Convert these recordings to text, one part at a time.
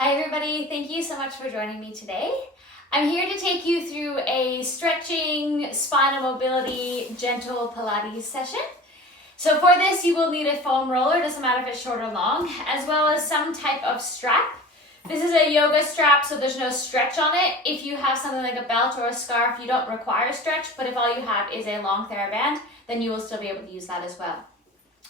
Hi everybody, thank you so much for joining me today. I'm here to take you through a stretching, spinal mobility, gentle Pilates session. So for this you will need a foam roller, doesn't matter if it's short or long, as well as some type of strap. This is a yoga strap, so there's no stretch on it. If you have something like a belt or a scarf, you don't require stretch, but if all you have is a long TheraBand, then you will still be able to use that as well.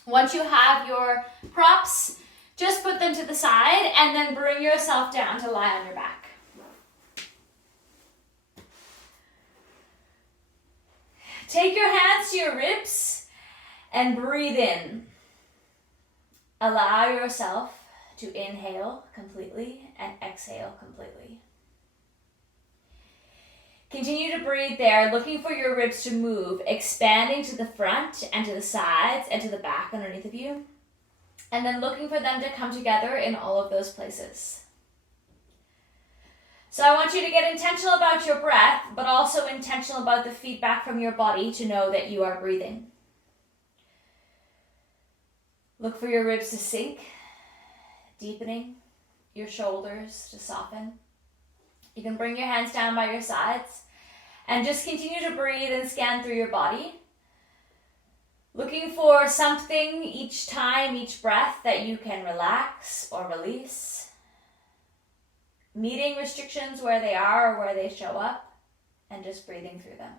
Once you have your props, just put them to the side and then bring yourself down to lie on your back. Take your hands to your ribs and breathe in. Allow yourself to inhale completely and exhale completely. Continue to breathe there, looking for your ribs to move, expanding to the front and to the sides and to the back underneath of you. And then looking for them to come together in all of those places. So I want you to get intentional about your breath, but also intentional about the feedback from your body to know that you are breathing. Look for your ribs to sink, deepening, your shoulders to soften. You can bring your hands down by your sides and just continue to breathe and scan through your body. Looking for something each time, each breath that you can relax or release. Meeting restrictions where they are or where they show up and just breathing through them.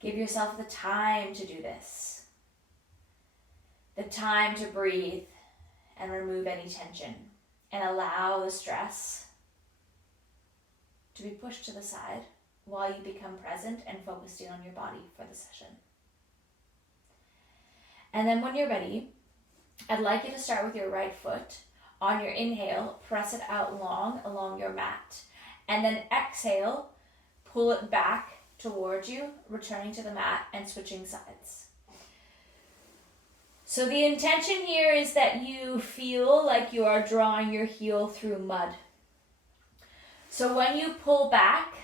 Give yourself the time to do this. The time to breathe and remove any tension and allow the stress to be pushed to the side while you become present and focused in on your body for the session. And then when you're ready, I'd like you to start with your right foot. On your inhale, press it out long along your mat. And then exhale, pull it back towards you, returning to the mat and switching sides. So the intention here is that you feel like you are drawing your heel through mud. So when you pull back,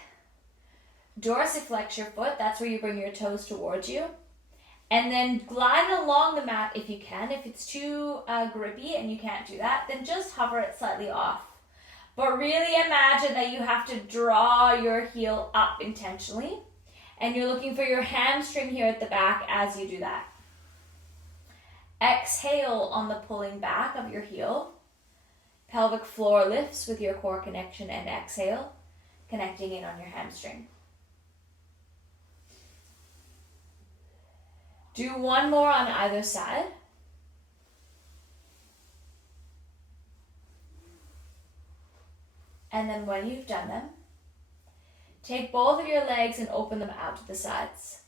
dorsiflex your foot, that's where you bring your toes towards you. And then glide along the mat if you can. If it's too grippy and you can't do that, then just hover it slightly off. But really imagine that you have to draw your heel up intentionally. And you're looking for your hamstring here at the back as you do that. Exhale on the pulling back of your heel. Pelvic floor lifts with your core connection and exhale, connecting in on your hamstring. Do one more on either side. And then when you've done them, take both of your legs and open them out to the sides.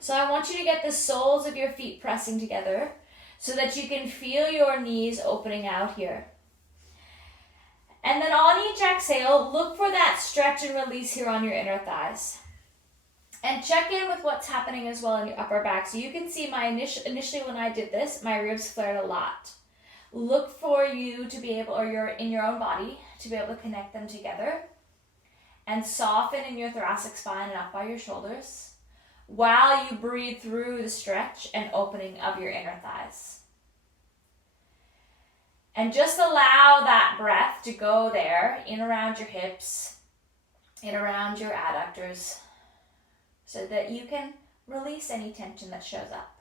So I want you to get the soles of your feet pressing together so that you can feel your knees opening out here. And then on each exhale, look for that stretch and release here on your inner thighs. And check in with what's happening as well in your upper back. So you can see my initially when I did this, my ribs flared a lot. Look for you to be able, or you're in your own body, to be able to connect them together and soften in your thoracic spine and up by your shoulders while you breathe through the stretch and opening of your inner thighs. And just allow that breath to go there, in around your hips, in around your adductors, so that you can release any tension that shows up.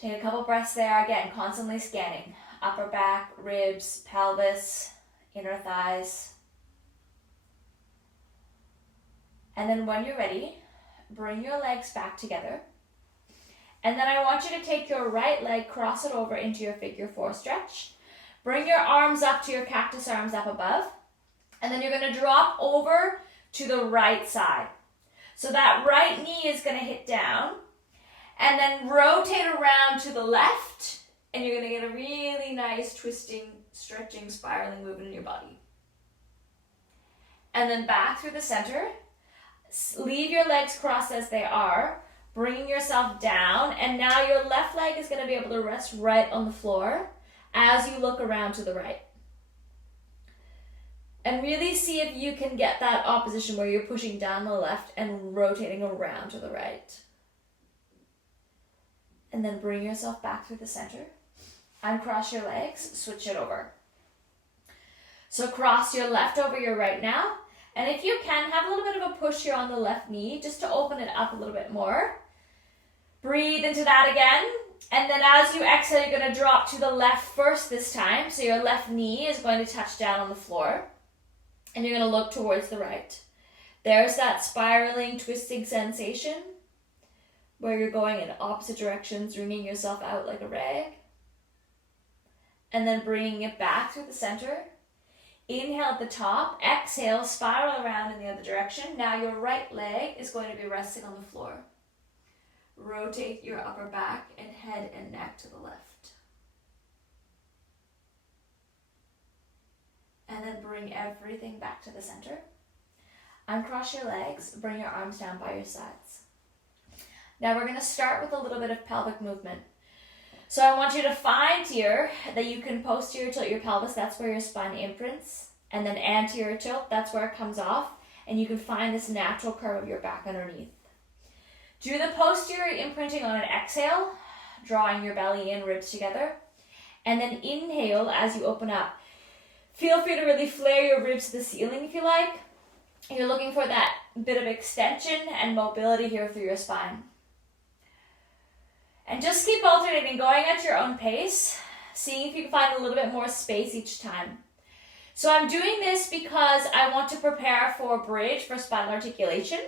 Take a couple breaths there, again, constantly scanning. Upper back, ribs, pelvis, inner thighs. And then when you're ready, bring your legs back together. And then I want you to take your right leg, cross it over into your figure four stretch. Bring your arms up to your cactus arms up above. And then you're going to drop over to the right side. So that right knee is going to hit down. And then rotate around to the left. And you're going to get a really nice twisting, stretching, spiraling movement in your body. And then back through the center. Leave your legs crossed as they are. Bringing yourself down. And now your left leg is going to be able to rest right on the floor as you look around to the right. And really see if you can get that opposition where you're pushing down the left and rotating around to the right. And then bring yourself back through the center. Uncross your legs, switch it over. So cross your left over your right now. And if you can, have a little bit of a push here on the left knee just to open it up a little bit more. Breathe into that again. And then as you exhale, you're going to drop to the left first this time. So your left knee is going to touch down on the floor. And you're going to look towards the right. There's that spiraling, twisting sensation where you're going in opposite directions, wringing yourself out like a rag. And then bringing it back through the center. Inhale at the top, exhale, spiral around in the other direction. Now your right leg is going to be resting on the floor. Rotate your upper back and head and neck to the left. And then bring everything back to the center. Uncross your legs, bring your arms down by your sides. Now we're going to start with a little bit of pelvic movement. So I want you to find here that you can posterior tilt your pelvis, that's where your spine imprints, and then anterior tilt, that's where it comes off, and you can find this natural curve of your back underneath. Do the posterior imprinting on an exhale, drawing your belly in, ribs together, and then inhale as you open up. Feel free to really flare your ribs to the ceiling if you like. You're looking for that bit of extension and mobility here through your spine. And just keep alternating, going at your own pace, seeing if you can find a little bit more space each time. So I'm doing this because I want to prepare for bridge for spinal articulation.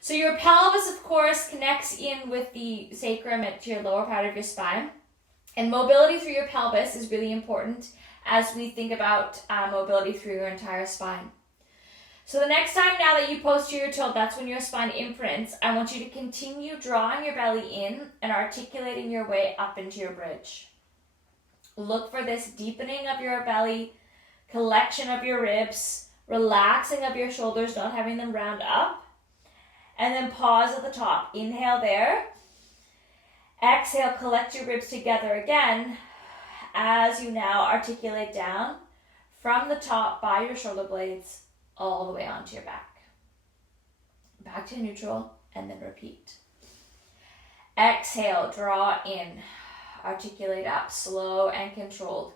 So your pelvis, of course, connects in with the sacrum to your lower part of your spine. And mobility through your pelvis is really important as we think about mobility through your entire spine. So the next time now that you posterior tilt, that's when your spine imprints, I want you to continue drawing your belly in and articulating your way up into your bridge. Look for this deepening of your belly, collection of your ribs, relaxing of your shoulders, not having them round up. And then pause at the top. Inhale there. Exhale, collect your ribs together again as you now articulate down from the top by your shoulder blades all the way onto your back. Back to neutral, and then repeat. Exhale, draw in, articulate up, slow and controlled.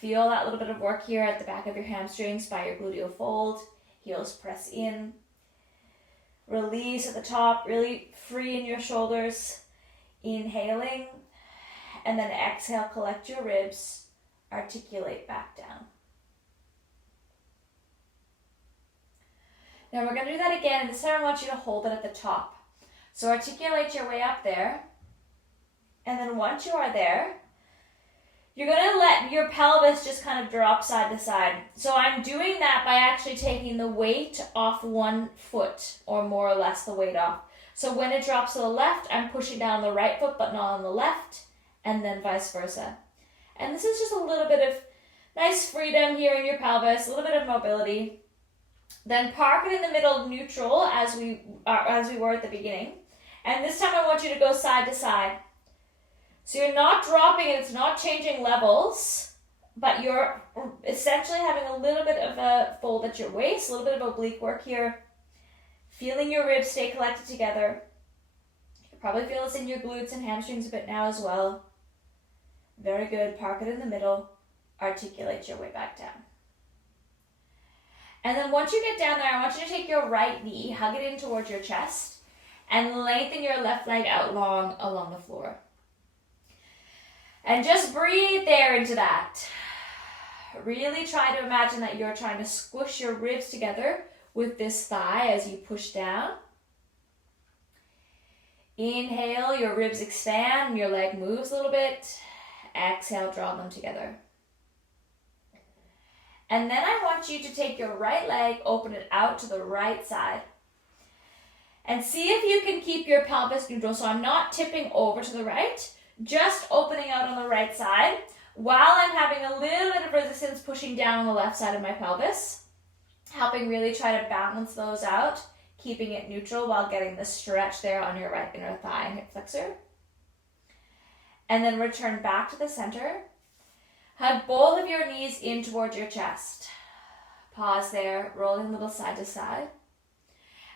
Feel that little bit of work here at the back of your hamstrings by your gluteal fold. Heels press in. Release at the top, really free in your shoulders. Inhaling, and then exhale, collect your ribs, articulate back down. Now we're going to do that again, and this time I want you to hold it at the top. So articulate your way up there, and then once you are there, you're going to let your pelvis just kind of drop side to side. So I'm doing that by actually taking the weight off one foot, or more or less the weight off. So when it drops to the left, I'm pushing down the right foot, but not on the left, and then vice versa. And this is just a little bit of nice freedom here in your pelvis, a little bit of mobility. Then park it in the middle, neutral, as we were at the beginning. And this time I want you to go side to side. So you're not dropping it, it's not changing levels, but you're essentially having a little bit of a fold at your waist, a little bit of oblique work here. Feeling your ribs stay collected together. You probably feel this in your glutes and hamstrings a bit now as well. Very good. Park it in the middle. Articulate your way back down. And then once you get down there, I want you to take your right knee, hug it in towards your chest, and lengthen your left leg out long along the floor. And just breathe there into that. Really try to imagine that you're trying to squish your ribs together with this thigh as you push down. Inhale, your ribs expand and your leg moves a little bit. Exhale, draw them together. And then I want you to take your right leg, open it out to the right side. And see if you can keep your pelvis neutral. So I'm not tipping over to the right, just opening out on the right side while I'm having a little bit of resistance pushing down on the left side of my pelvis. Helping really try to balance those out, keeping it neutral while getting the stretch there on your right inner thigh and hip flexor. And then return back to the center. Hug both of your knees in towards your chest. Pause there, rolling a little side to side.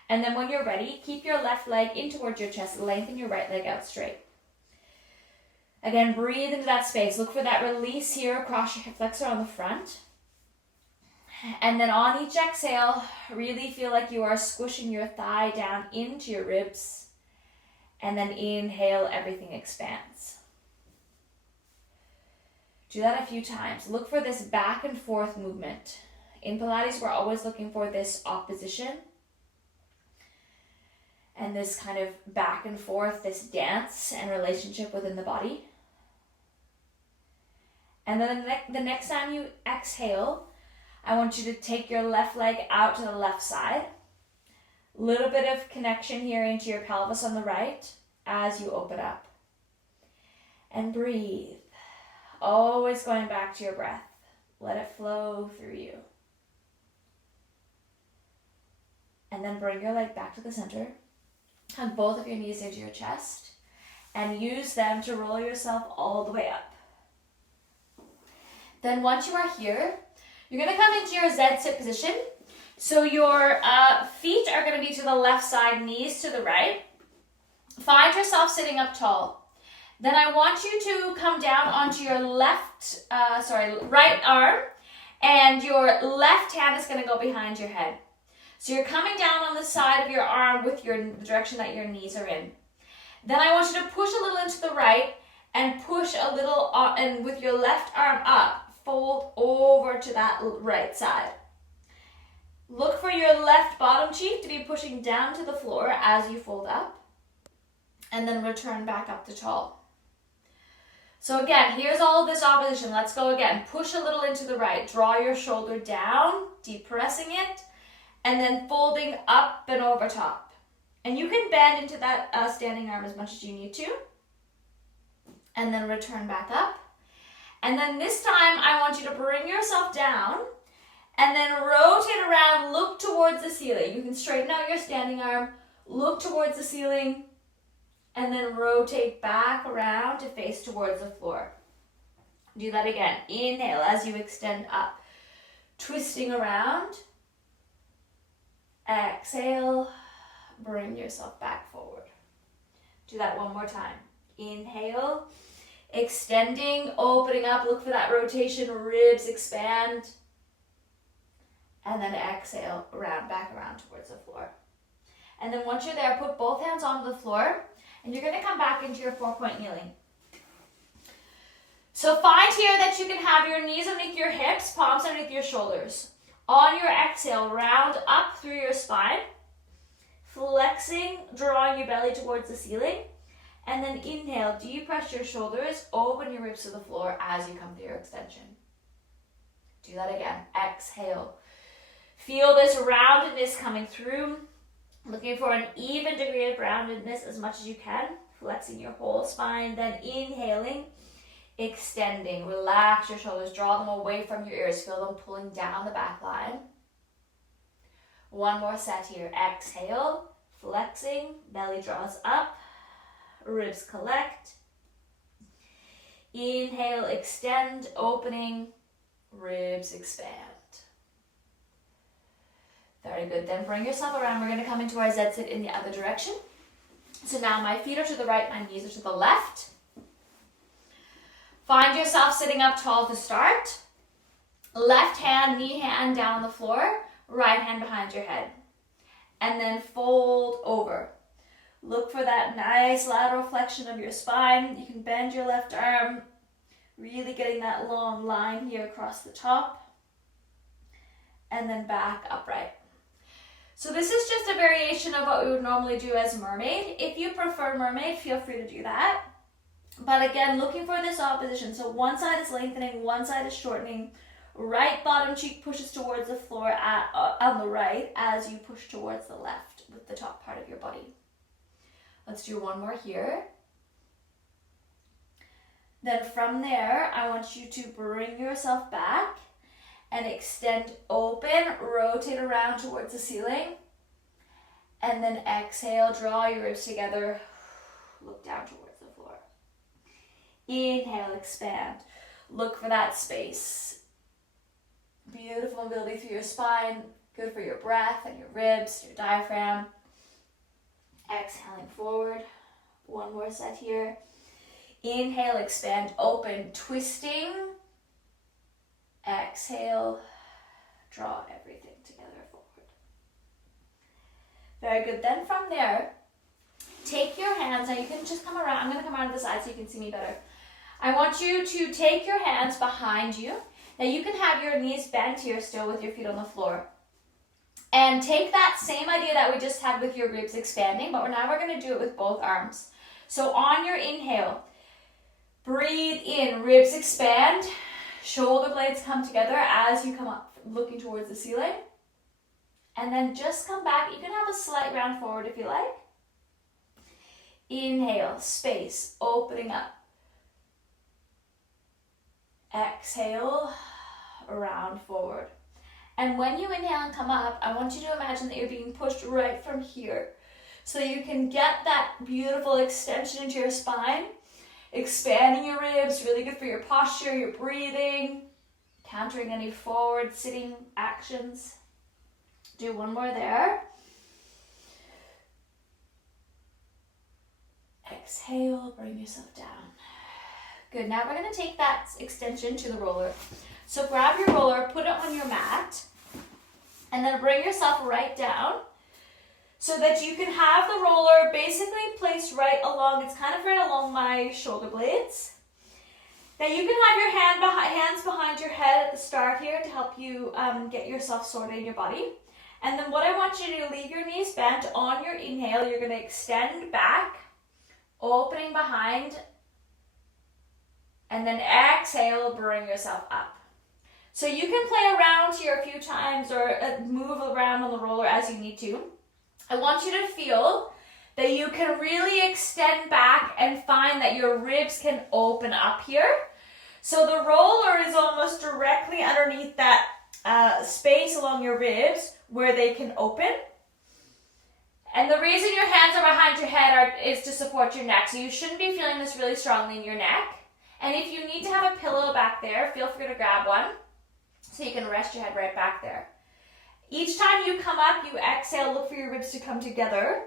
And then when you're ready, keep your left leg in towards your chest, lengthen your right leg out straight. Again, breathe into that space. Look for that release here across your hip flexor on the front. And then on each exhale, really feel like you are squishing your thigh down into your ribs. And then inhale, everything expands. Do that a few times. Look for this back and forth movement. In Pilates, we're always looking for this opposition and this kind of back and forth, this dance and relationship within the body. And then the next time you exhale, I want you to take your left leg out to the left side. Little bit of connection here into your pelvis on the right as you open up. And breathe. Always going back to your breath. Let it flow through you. And then bring your leg back to the center. Hug both of your knees into your chest. And use them to roll yourself all the way up. Then once you are here, you're going to come into your Z-sit position. So your feet are going to be to the left side, knees to the right. Find yourself sitting up tall. Then I want you to come down onto your right arm, and your left hand is going to go behind your head. So you're coming down on the side of your arm with the direction that your knees are in. Then I want you to push a little into the right and push a little, and with your left arm up, fold over to that right side. Look for your left bottom cheek to be pushing down to the floor as you fold up, and then return back up to tall. So again, here's all of this opposition. Let's go again. Push a little into the right. Draw your shoulder down, depressing it, and then folding up and over top. And you can bend into that standing arm as much as you need to. And then return back up. And then this time, I want you to bring yourself down and then rotate around, look towards the ceiling. You can straighten out your standing arm, look towards the ceiling, and then rotate back around to face towards the floor. Do that again. Inhale as you extend up, twisting around. Exhale, bring yourself back forward. Do that one more time. Inhale, extending, opening up, look for that rotation, ribs expand. And then exhale, back around towards the floor. And then once you're there, put both hands onto the floor, and you're going to come back into your 4-point kneeling. So find here that you can have your knees underneath your hips, palms underneath your shoulders. On your exhale, round up through your spine, flexing, drawing your belly towards the ceiling. And then inhale, depress your shoulders, open your ribs to the floor as you come through your extension. Do that again. Exhale. Feel this roundedness coming through. Looking for an even degree of roundedness as much as you can. Flexing your whole spine. Then inhaling, extending. Relax your shoulders. Draw them away from your ears. Feel them pulling down the back line. One more set here. Exhale, flexing. Belly draws up. Ribs collect. Inhale, extend, opening. Ribs expand. Very good. Then bring yourself around. We're going to come into our Z-sit in the other direction. So now my feet are to the right, my knees are to the left. Find yourself sitting up tall to start. Left hand, knee hand down on the floor. Right hand behind your head. And then fold over. Look for that nice lateral flexion of your spine. You can bend your left arm, really getting that long line here across the top. And then back upright. So this is just a variation of what we would normally do as mermaid. If you prefer mermaid, feel free to do that. But again, looking for this opposition. So one side is lengthening, one side is shortening. Right bottom cheek pushes towards the floor on the right as you push towards the left with the top part of your body. Let's do one more here. Then from there, I want you to bring yourself back and extend open, rotate around towards the ceiling. And then exhale, draw your ribs together, look down towards the floor. Inhale, expand. Look for that space. Beautiful mobility through your spine, good for your breath and your ribs, your diaphragm. Exhaling forward. One more set here. Inhale, expand, open, twisting. Exhale, draw everything together forward. Very good. Then from there, take your hands. Now you can just come around. I'm going to come around to the side so you can see me better. I want you to take your hands behind you. Now you can have your knees bent here still with your feet on the floor. And take that same idea that we just had with your ribs expanding, but now we're going to do it with both arms. So on your inhale, breathe in, ribs expand, shoulder blades come together as you come up, looking towards the ceiling. And then just come back. You can have a slight round forward if you like. Inhale, space, opening up. Exhale, round forward. And when you inhale and come up, I want you to imagine that you're being pushed right from here. So you can get that beautiful extension into your spine, expanding your ribs, really good for your posture, your breathing, countering any forward sitting actions. Do one more there. Exhale, bring yourself down. Good, now we're going to take that extension to the roller. So grab your roller, put it on your mat, and then bring yourself right down so that you can have the roller basically placed right along, it's kind of right along my shoulder blades. Now you can have your hands behind your head at the start here to help you get yourself sorted in your body. And then what I want you to do, leave your knees bent. On your inhale, you're going to extend back, opening behind, and then exhale, bring yourself up. So you can play around here a few times or move around on the roller as you need to. I want you to feel that you can really extend back and find that your ribs can open up here. So the roller is almost directly underneath that space along your ribs where they can open. And the reason your hands are behind your head is to support your neck. So you shouldn't be feeling this really strongly in your neck. And if you need to have a pillow back there, feel free to grab one so you can rest your head right back there. Each time you come up, you exhale, look for your ribs to come together.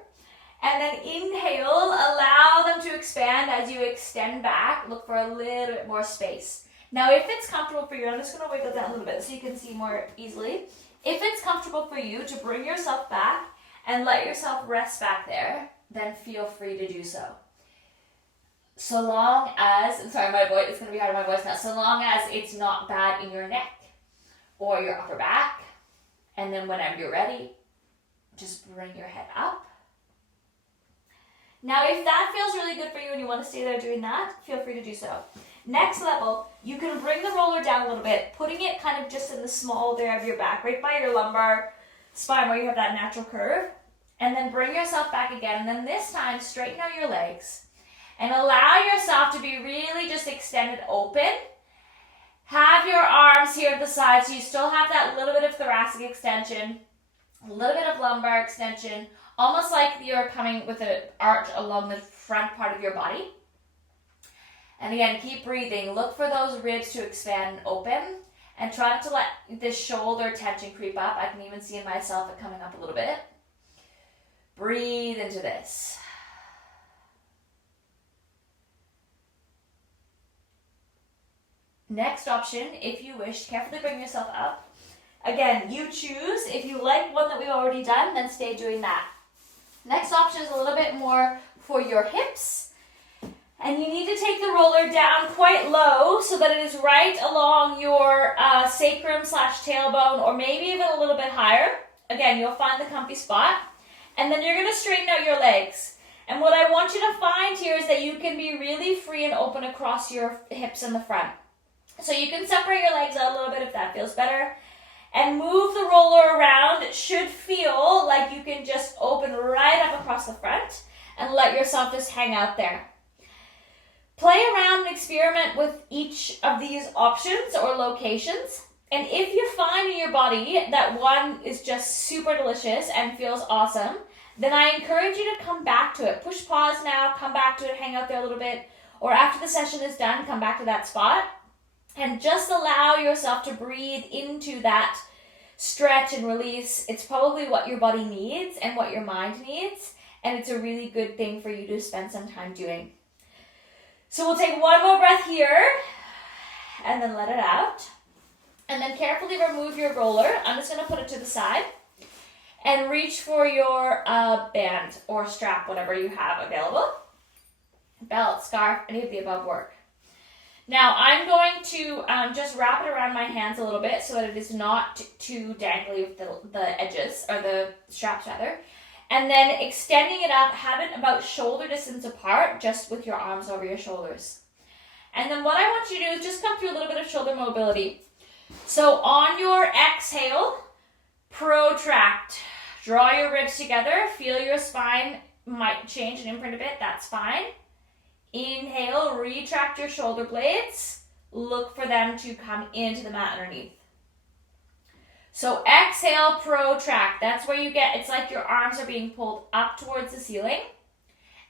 And then inhale, allow them to expand as you extend back. Look for a little bit more space. Now, if it's comfortable for you, I'm just going to wiggle down a little bit so you can see more easily. If it's comfortable for you to bring yourself back and let yourself rest back there, then feel free to do so. So long as, it's going to be hard on my voice now, so long as it's not bad in your neck or your upper back. And then whenever you're ready, just bring your head up. Now, if that feels really good for you and you want to stay there doing that, feel free to do so. Next level, you can bring the roller down a little bit, putting it kind of just in the small there of your back, right by your lumbar spine where you have that natural curve. And then bring yourself back again. And then this time, straighten out your legs. And allow yourself to be really just extended open. Have your arms here at the side so you still have that little bit of thoracic extension, a little bit of lumbar extension, almost like you're coming with an arch along the front part of your body. And again, keep breathing. Look for those ribs to expand and open. And try not to let this shoulder tension creep up. I can even see in myself it coming up a little bit. Breathe into this. Next option, if you wish, carefully bring yourself up. Again, you choose. If you like one that we've already done, then stay doing that. Next option is a little bit more for your hips. And you need to take the roller down quite low so that it is right along your sacrum/tailbone, or maybe even a little bit higher. Again, you'll find the comfy spot. And then you're going to straighten out your legs. And what I want you to find here is that you can be really free and open across your hips in the front. So you can separate your legs out a little bit if that feels better. And move the roller around. It should feel like you can just open right up across the front and let yourself just hang out there. Play around and experiment with each of these options or locations. And if you find in your body that one is just super delicious and feels awesome, then I encourage you to come back to it. Push pause now, come back to it, hang out there a little bit. Or after the session is done, come back to that spot. And just allow yourself to breathe into that stretch and release. It's probably what your body needs and what your mind needs. And it's a really good thing for you to spend some time doing. So we'll take one more breath here and then let it out. And then carefully remove your roller. I'm just going to put it to the side and reach for your band or strap, whatever you have available. Belt, scarf, any of the above work. Now I'm going to just wrap it around my hands a little bit so that it is not too dangly with the edges, or the straps rather. And then extending it up, have it about shoulder distance apart, just with your arms over your shoulders. And then what I want you to do is just come through a little bit of shoulder mobility. So on your exhale, protract. Draw your ribs together. Feel your spine might change and imprint a bit. That's fine. Inhale, retract your shoulder blades. Look for them to come into the mat underneath. So exhale, protract. That's where you get, it's like your arms are being pulled up towards the ceiling.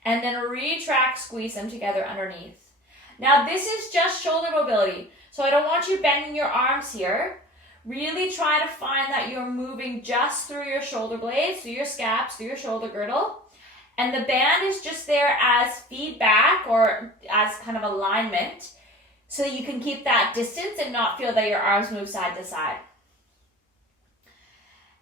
And then retract, squeeze them together underneath. Now this is just shoulder mobility. So I don't want you bending your arms here. Really try to find that you're moving just through your shoulder blades, through your scaps, through your shoulder girdle. And the band is just there as feedback or as kind of alignment so that you can keep that distance and not feel that your arms move side to side.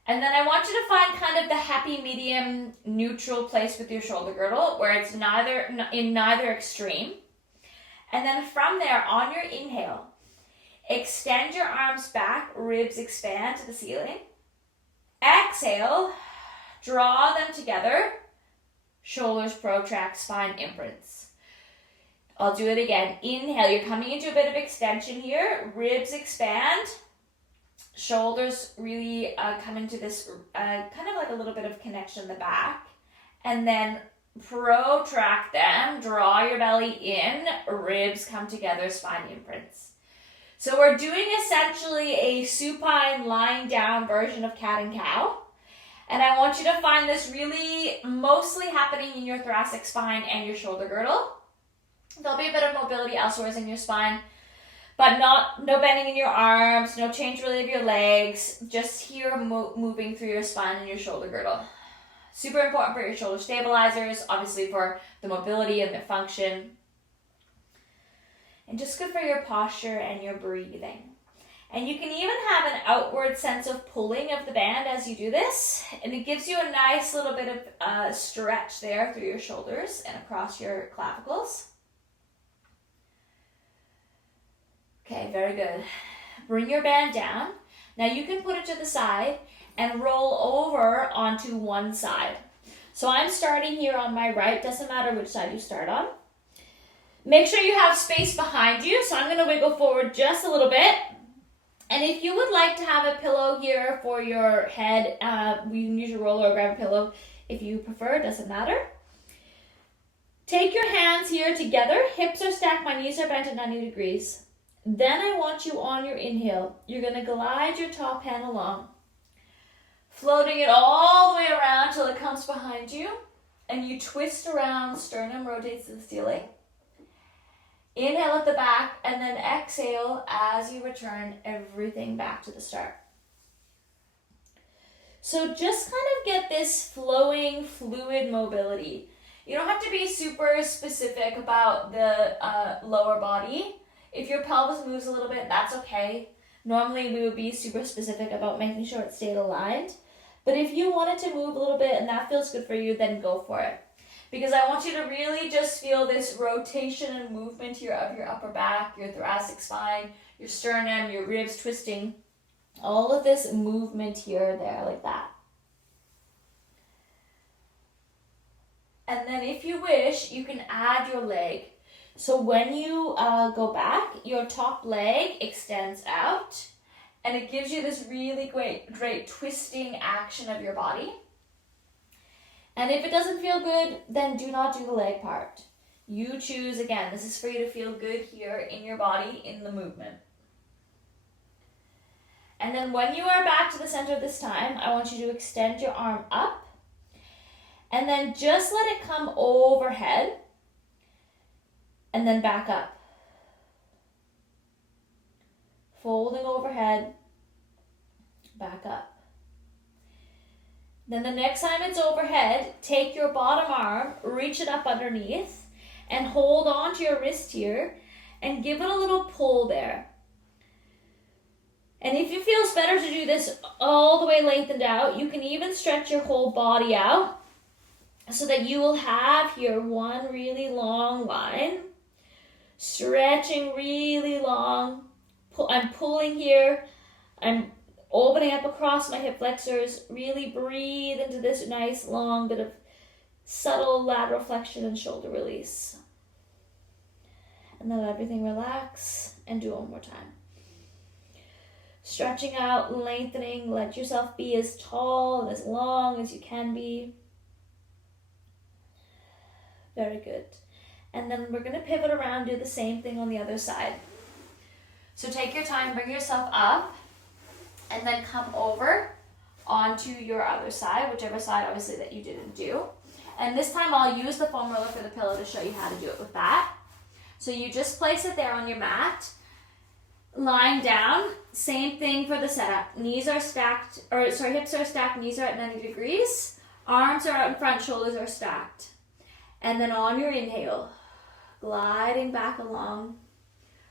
And then I want you to find kind of the happy medium neutral place with your shoulder girdle where it's neither extreme. And then from there, on your inhale, extend your arms back, ribs expand to the ceiling. Exhale, draw them together, shoulders protract, spine imprints. I'll do it again. Inhale, you're coming into a bit of extension here, ribs expand, shoulders really come into this kind of like a little bit of connection in the back. And then protract them, draw your belly in, ribs come together, spine imprints. So we're doing essentially a supine lying down version of cat and cow. And I want you to find this really mostly happening in your thoracic spine and your shoulder girdle. There'll be a bit of mobility elsewhere in your spine, but no bending in your arms, no change really of your legs, just here moving through your spine and your shoulder girdle. Super important for your shoulder stabilizers, obviously for the mobility and the function. And just good for your posture and your breathing. And you can even have an outward sense of pulling of the band as you do this. And it gives you a nice little bit of stretch there through your shoulders and across your clavicles. Okay, very good. Bring your band down. Now you can put it to the side and roll over onto one side. So I'm starting here on my right. Doesn't matter which side you start on. Make sure you have space behind you. So I'm going to wiggle forward just a little bit. And if you would like to have a pillow here for your head, you can use your roller or grab a pillow if you prefer, doesn't matter. Take your hands here together, hips are stacked, my knees are bent at 90 degrees. Then I want you on your inhale, you're going to glide your top hand along, floating it all the way around till it comes behind you, and you twist around, sternum rotates to the ceiling. Inhale at the back, and then exhale as you return everything back to the start. So just kind of get this flowing, fluid mobility. You don't have to be super specific about the lower body. If your pelvis moves a little bit, that's okay. Normally we would be super specific about making sure it stayed aligned. But if you want it to move a little bit and that feels good for you, then go for it. Because I want you to really just feel this rotation and movement here of your upper back, your thoracic spine, your sternum, your ribs twisting. All of this movement here, there, like that. And then if you wish, you can add your leg. So when you go back, your top leg extends out. And it gives you this really great twisting action of your body. And if it doesn't feel good, then do not do the leg part. You choose, again, this is for you to feel good here in your body, in the movement. And then when you are back to the center this time, I want you to extend your arm up. And then just let it come overhead. And then back up. Folding overhead, back up. Then the next time it's overhead, take your bottom arm, reach it up underneath, and hold on to your wrist here and give it a little pull there. And if it feels better to do this all the way lengthened out, you can even stretch your whole body out so that you will have here one really long line, stretching really long. I'm pulling here. I'm opening up across my hip flexors. Really breathe into this nice long bit of subtle lateral flexion and shoulder release. And then let everything relax and do it one more time. Stretching out, lengthening, let yourself be as tall and as long as you can be. Very good. And then we're going to pivot around, do the same thing on the other side. So take your time, bring yourself up, and then come over onto your other side, whichever side obviously that you didn't do. And this time I'll use the foam roller for the pillow to show you how to do it with that. So you just place it there on your mat. Lying down, same thing for the setup. Hips are stacked, knees are at 90 degrees. Arms are out in front, shoulders are stacked. And then on your inhale, gliding back along,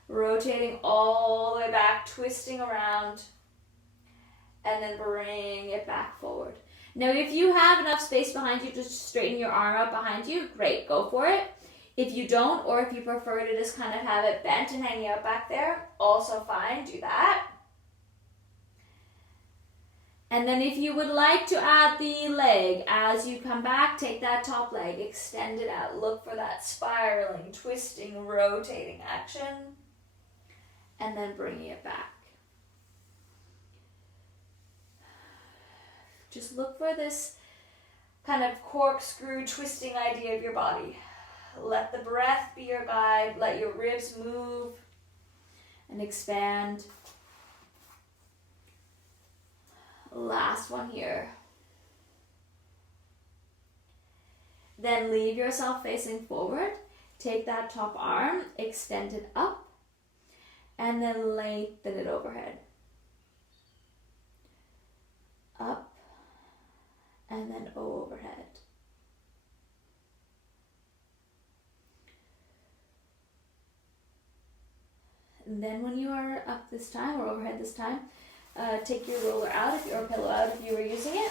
rotating all the way back, twisting around, and then bring it back forward. Now, if you have enough space behind you to straighten your arm out behind you, great, go for it. If you don't, or if you prefer to just kind of have it bent and hanging out back there, also fine, do that. And then if you would like to add the leg, as you come back, take that top leg, extend it out, look for that spiraling, twisting, rotating action, and then bringing it back. Just look for this kind of corkscrew twisting idea of your body. Let the breath be your guide. Let your ribs move and expand. Last one here. Then leave yourself facing forward. Take that top arm, extend it up, and then lengthen it overhead. Up, and then overhead. And then when you are up this time, or overhead this time, take your roller out, or pillow out if you were using it.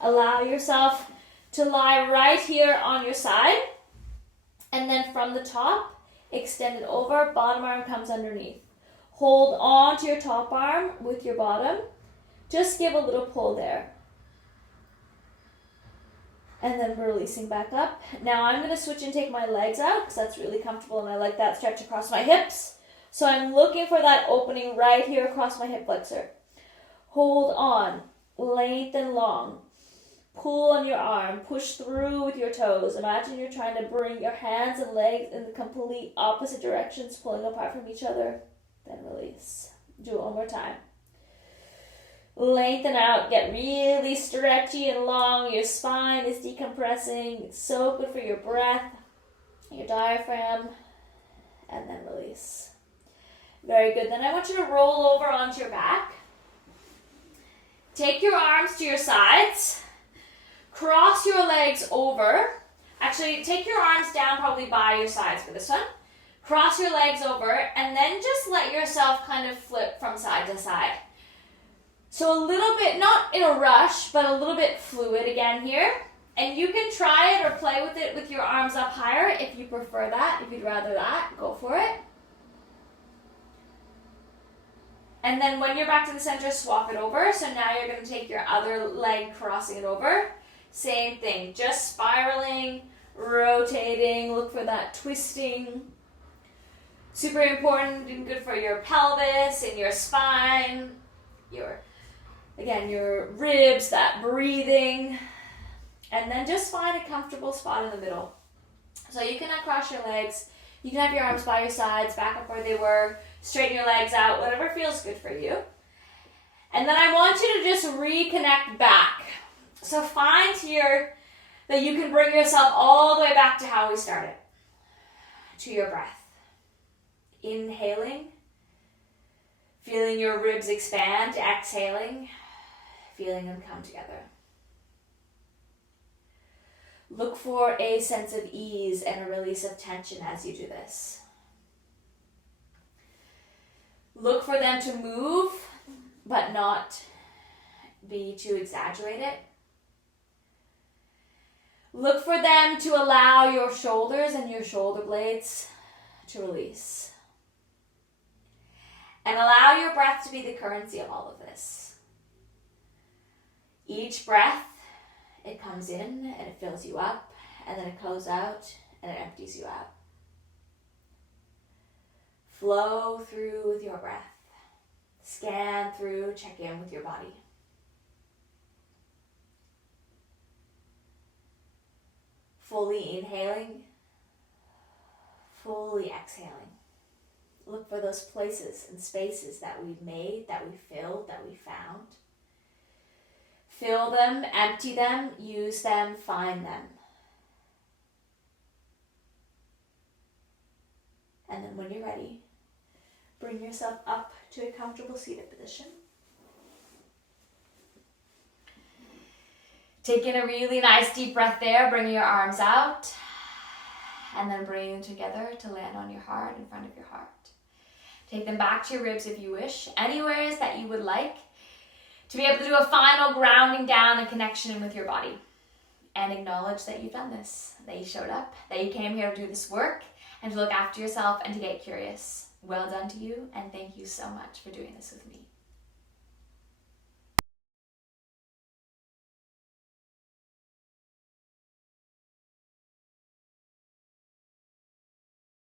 Allow yourself to lie right here on your side. And then from the top, extend it over, bottom arm comes underneath. Hold on to your top arm with your bottom. Just give a little pull there. And then releasing back up. Now I'm going to switch and take my legs out because that's really comfortable and I like that stretch across my hips. So I'm looking for that opening right here across my hip flexor. Hold on, lengthen long. Pull on your arm, push through with your toes. Imagine you're trying to bring your hands and legs in the complete opposite directions, pulling apart from each other. Then release. Do it one more time. Lengthen out, get really stretchy and long. Your spine is decompressing. It's so good for your breath, your diaphragm, and then release. Very good. Then I want you to roll over onto your back. Take your arms to your sides. Cross your legs over. Actually, take your arms down probably by your sides for this one. Cross your legs over and then just let yourself kind of flip from side to side. So a little bit, not in a rush, but a little bit fluid again here. And you can try it or play with it with your arms up higher if you prefer that. If you'd rather that, go for it. And then when you're back to the center, swap it over. So now you're going to take your other leg, crossing it over. Same thing, just spiraling, rotating, look for that twisting. Super important and good for your pelvis and your spine, your ribs, that breathing. And then just find a comfortable spot in the middle. So you can uncross your legs. You can have your arms by your sides, back up where they were, straighten your legs out, whatever feels good for you. And then I want you to just reconnect back. So find here that you can bring yourself all the way back to how we started, to your breath. Inhaling, feeling your ribs expand, exhaling, feeling them come together. Look for a sense of ease and a release of tension as you do this. Look for them to move, but not be too exaggerated. Look for them to allow your shoulders and your shoulder blades to release. And allow your breath to be the currency of all of this. Each breath, it comes in and it fills you up, and then it goes out and it empties you out. Flow through with your breath. Scan through, check in with your body. Fully inhaling, fully exhaling. Look for those places and spaces that we've made, that we filled, that we found. Fill them, empty them, use them, find them. And then when you're ready, bring yourself up to a comfortable seated position. Take in a really nice deep breath there, bring your arms out, and then bring them together to land on your heart, in front of your heart. Take them back to your ribs if you wish, anywhere that you would like, to be able to do a final grounding down and connection with your body. And acknowledge that you've done this, that you showed up, that you came here to do this work, and to look after yourself and to get curious. Well done to you, and thank you so much for doing this with me.